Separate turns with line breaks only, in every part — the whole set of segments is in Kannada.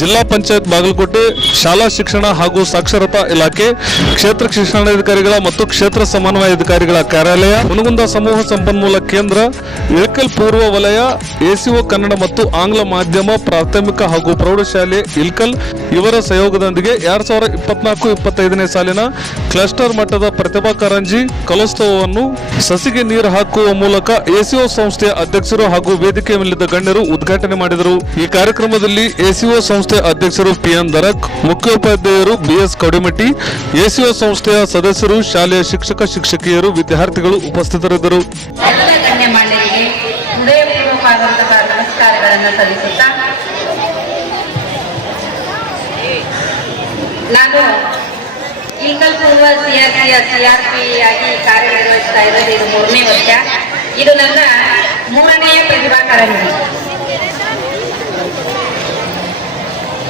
ಜಿಲ್ಲಾ ಪಂಚಾಯತ್ ಬಾಗಲಕೋಟೆ ಶಾಲಾ ಶಿಕ್ಷಣ ಹಾಗೂ ಸಾಕ್ಷರತಾ ಇಲಾಖೆ, ಕ್ಷೇತ್ರ ಶಿಕ್ಷಣಾಧಿಕಾರಿಗಳ ಮತ್ತು ಕ್ಷೇತ್ರ ಸಮನ್ವಯಾಧಿಕಾರಿಗಳ ಕಾರ್ಯಾಲಯ, ಹುನಗುಂದ ಸಮೂಹ ಸಂಪನ್ಮೂಲ ಕೇಂದ್ರ, ಇಳಕಲ್ ಪೂರ್ವ ವಲಯ, ಎಸಿಒ ಕನ್ನಡ ಮತ್ತು ಆಂಗ್ಲ ಮಾಧ್ಯಮ, ಪ್ರಾಥಮಿಕ ಹಾಗೂ ಪ್ರೌಢಶಾಲೆ ಇಲ್ಕಲ್ ಇವರ ಸಹಯೋಗದೊಂದಿಗೆ ಎರಡ್ ಸಾವಿರದ ಇಪ್ಪತ್ನಾಲ್ಕು ಇಪ್ಪತ್ತೈದನೇ ಸಾಲಿನ ಕ್ಲಸ್ಟರ್ ಮಟ್ಟದ ಪ್ರತಿಭಾ ಕಾರಂಜಿ ಕಲೋತ್ಸವವನ್ನು ಸಸಿಗೆ ನೀರು ಹಾಕುವ ಮೂಲಕ ಎಸಿಒ ಸಂಸ್ಥೆಯ ಅಧ್ಯಕ್ಷರು ಹಾಗೂ ವೇದಿಕೆ ಮೇಲಿದ್ದ ಗಣ್ಯರು ಉದ್ಘಾಟನೆ ಮಾಡಿದರು. ಈ ಕಾರ್ಯಕ್ರಮದಲ್ಲಿ ಎಸಿಒ ಸಂಸ್ಥೆ ಅಧ್ಯಕ್ಷರು ಪಿಎನ್ ದರಕ್ ಮುಖ್ಯೋಪಾಧ್ಯಾಯರು ಬಿಎಸ್ ಕೌಡಿಮಟ್ಟಿ, ಎಸಿಒ ಸಂಸ್ಥೆಯ ಸದಸ್ಯರು, ಶಾಲೆಯ ಶಿಕ್ಷಕ, ಶಿಕ್ಷಕಿಯರು, ವಿದ್ಯಾರ್ಥಿಗಳು ಉಪಸ್ಥಿತರಿದ್ದರು.
ನಾನು ಇಲ್ಕಲ್ ಪೂರ್ವ ಸಿಆರ್ಪಿ ಆಗಿ ಕಾರ್ಯನಿರ್ವಹಿಸ್ತಾ ಇರೋದು ಇದು ಮೂರನೇ ವರ್ಷ. ಇದು ನನ್ನ ಮೂರನೆಯ ಪ್ರತಿಭಾ ಕಾರಂಜಿ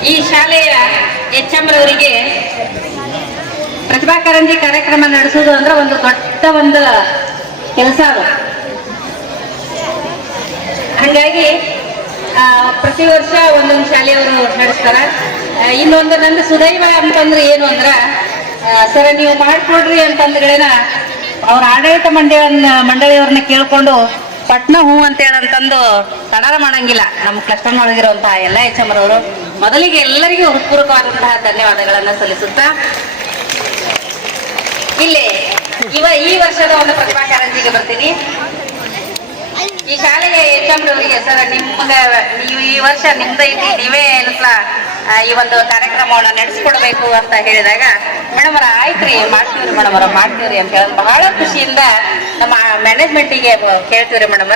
ಈ ಶಾಲೆಯ ಎಚ್ ರವರಿಗೆ ಪ್ರತಿಭಾ ಕಾರಂಜಿ ಕಾರ್ಯಕ್ರಮ ನಡೆಸೋದು ಅಂದ್ರೆ ಒಂದು ದೊಡ್ಡ ಒಂದು ಕೆಲಸ ಅದು. ಹಂಗಾಗಿ ಪ್ರತಿ ವರ್ಷ ಒಂದೊಂದು ಶಾಲೆಯವರು ನಡೆಸ್ತಾರ. ಇನ್ನೊಂದು ನಂದು ಸುದೈವ ಅಂತಂದ್ರೆ ಏನು ಅಂದ್ರ ಸರ ನೀವು ಮಾಡ್ಕೊಡ್ರಿ ಅಂತಂದ್ಗಳೇನ ಅವ್ರ ಆಡಳಿತ ಮಂಡಳಿಯನ್ನ ಮಂಡಳಿಯವ್ರನ್ನ ಕೇಳ್ಕೊಂಡು ಪಟ್ನ ಹೂ ಅಂತ ಹೇಳಂತಂದು ತಡಾರ ಮಾಡಂಗಿಲ್ಲ. ನಮ್ಮ ಕ್ಲಸ್ಟರ್ ಒಳಗಿರುವಂತಹ ಎಲ್ಲ ಎಚ್ ಎಂ ಅವರು ಮೊದಲಿಗೆ ಎಲ್ಲರಿಗೂ ಹೃತ್ಪೂರ್ವಕವಾದಂತಹ ಧನ್ಯವಾದಗಳನ್ನ ಸಲ್ಲಿಸುತ್ತಾ, ಇಲ್ಲಿ, ಇವ ಈ ವರ್ಷದ ಒಂದು ಪ್ರತಿಭಾ ಕಾರಂಜಿಗೆ ಬರ್ತೀನಿ. ಈ ಶಾಲೆಗೆ ಹೆಚ್ಚಂಬ್ರವರಿಗೆ ಸರ್, ನಿಮ್ಗ, ನೀವು ಈ ವರ್ಷ ನಿಮ್ದೈತಿ ನೀವೇ ಏನಪ್ಪ ಈ ಒಂದು ಕಾರ್ಯಕ್ರಮವನ್ನು ನಡೆಸ್ಕೊಡ್ಬೇಕು ಅಂತ ಹೇಳಿದಾಗ ಮೇಡಮ್ ಅವ್ರ ಆಯ್ತ್ರಿ, ಮಾಡ್ತೀವ್ರಿ ಮೇಡಮ್ ಅವ್ರ ಮಾಡ್ತೀವ್ರಿ ಅಂತ ಹೇಳಿ ಬಹಳ ಖುಷಿಯಿಂದ ಮ್ಯಾನೇಜ್ಮೆಂಟಿಗೆ ಕೇಳ್ತೀವ್ರಿ ಮೇಡಮ್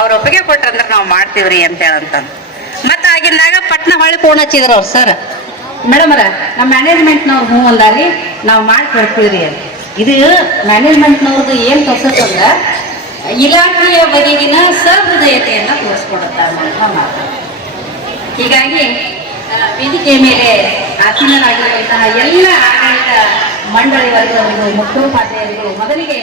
ಅವ್ರ ಒಪ್ಪಿಗೆ ಕೊಟ್ರಂದ್ರೆ ನಾವು ಮಾಡ್ತೀವ್ರಿ ಅಂತ ಹೇಳಂತ. ಮತ್ತೆ ಆಗಿಂದಾಗ ಪಟ್ನ ಹೊಳೆ ಫೋನ್ ಹಚ್ಚಿದ್ರು ಅವ್ರು ಸರ್. ಮೇಡಮ್ ಅವ್ರ ನಮ್ಮ ಮ್ಯಾನೇಜ್ಮೆಂಟ್ನವ್ರು ಹ್ಞೂ ಅಂದಾರಿ, ನಾವು ಮಾಡಿ ಕೊಡ್ತೀವ್ರಿ ಅಂತ. ಇದು ಮ್ಯಾನೇಜ್ಮೆಂಟ್ನವ್ರದ್ದು ಏನು ತೋರ್ಸತ್ತಂದ್ರ ಇಲಾಖೆಯ ಬಗೆಗಿನ ಸಹೃದಯತೆಯನ್ನು ತೋರಿಸ್ಕೊಡುತ್ತಾರೆ ನಮ್ಮ ಮಾತು ಹೀಗಾಗಿ ವೇದಿಕೆ ಮೇಲೆ ಆಸೀನರಾಗಿರುವಂತಹ ಎಲ್ಲ ಆಡಳಿತ ಮಂಡಳಿ ವರ್ಗದವರಿಗೂ ಮುಖ್ಯೋಪಾಧ್ಯಾಯರಿಗೂ ಮೊದಲಿಗೆ